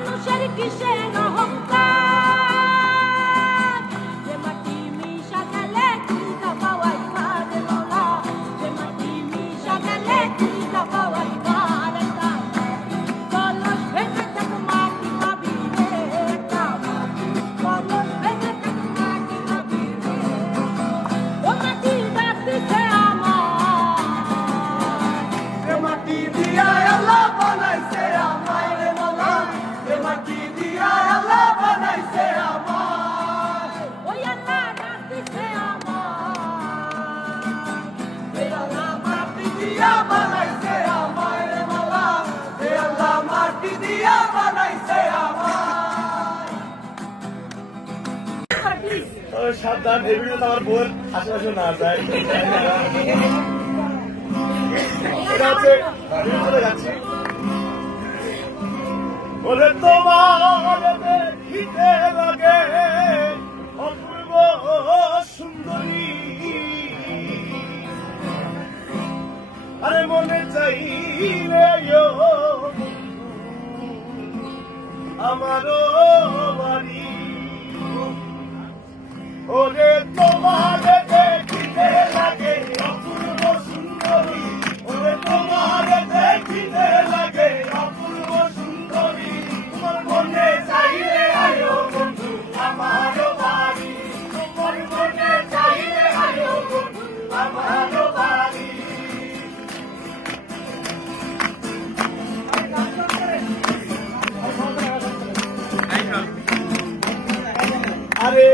মানুষের কিসের অহংকার যে মাটি মিশা গেলে তুইটা পাওয়াই পারে মোলা যে মাটি মিশা গেলে তুইটা পাওয়াই পারে কলস ভেঙে থাক মাটি পাবি রে কলস ভেঙে থাক মাটি পাবি রে ও মাটি ডাকতেছে আমার এ মাটি দিয়া আল্লাহ বানাইছে আমায় রে মোলা এ মাটি দিয়া আল্লাহ বানাইছে আমায় ওই আল্লাহ ডাকতেছে আমার এ আল্লাহ মাটি দিয়া বানাইছে আমায় রে মোলা এ আল্লাহ মাটি দিয়া বানাইছে আমায় সাবধান এই ভিডিও আমার বোর আশেপাশে না যায় চলে যাচ্ছি বলে তোমার দেখিতে লাগে অপূর্ব সুন্দরী আরে মনে চাই রে আমারও বাড়ি ওরে তোমার দেখিতে লাগে অপূর্ব সুন্দরী ওরে তোমার দেখিতে লাগে অপূর্ব সুন্দরী তোমার মনে চাইলে আয়ো বন্ধু আমারও বাড়ি তোমার মনে চাইলে আয়ো বন্ধু আমারও বাড়ি আরে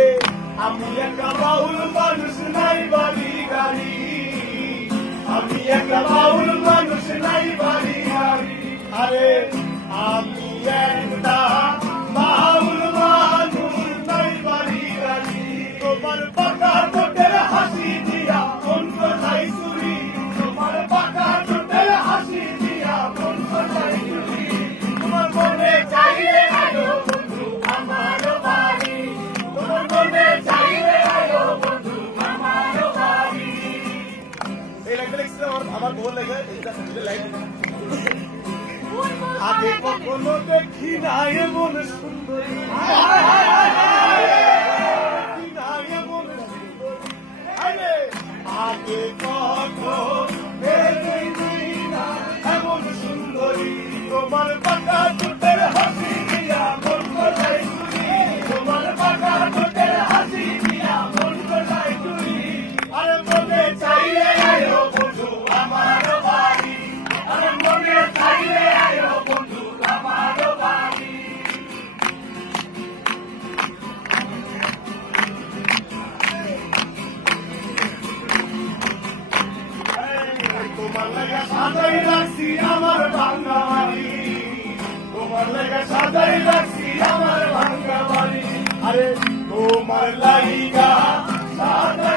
আমি একটা বাউল মানুষ নাই বাড়ি গাড়ি আমি একটা বাউল মানুষ নাই বাড়ি গাড়ি আরে আমি একটা বাউল মানুষ নাই বাড়ি গাড়ি তোমার পাকা ঠোঁটের হাসি দিয়া মন কোথায় চুরি তোমার পাকা ঠোঁটের হাসি দিয়া মন কোথায় চুরি তোমার মনে চাইলে আয়ো বন্ধু আমারও বাড়ি তোমার মনে চাইলে আয়ো বন্ধু আমারও বাড়ি এই লাইনটা লিখছে আমার বোন লেগে এইটা লাইন আগে কখনো দেখি না এমন সুন্দরী দেখি না এমন সুন্দরী আগে কখনো দেখি না এমন সুন্দরী তোমার পাকা ঠোঁটের হাসি দিয়া মন কোথায় চুরি তোমার পাকা ঠোঁটের হাসি দিয়া মন কোথায় চুরি আরে মনে চাইলে আয়ো বন্ধু আমারও বাড়ি আরে মনে চাইলে আয়ো বন্ধু আমারও বাড়ি তোমার লাগা সাজাই রাখছি আমার ভাঙ্গা বাড়ি তোমার লাগা সাজাই রাখছি আমার ভাঙ্গা বাড়ি আরে তোমার লাগা সাজাই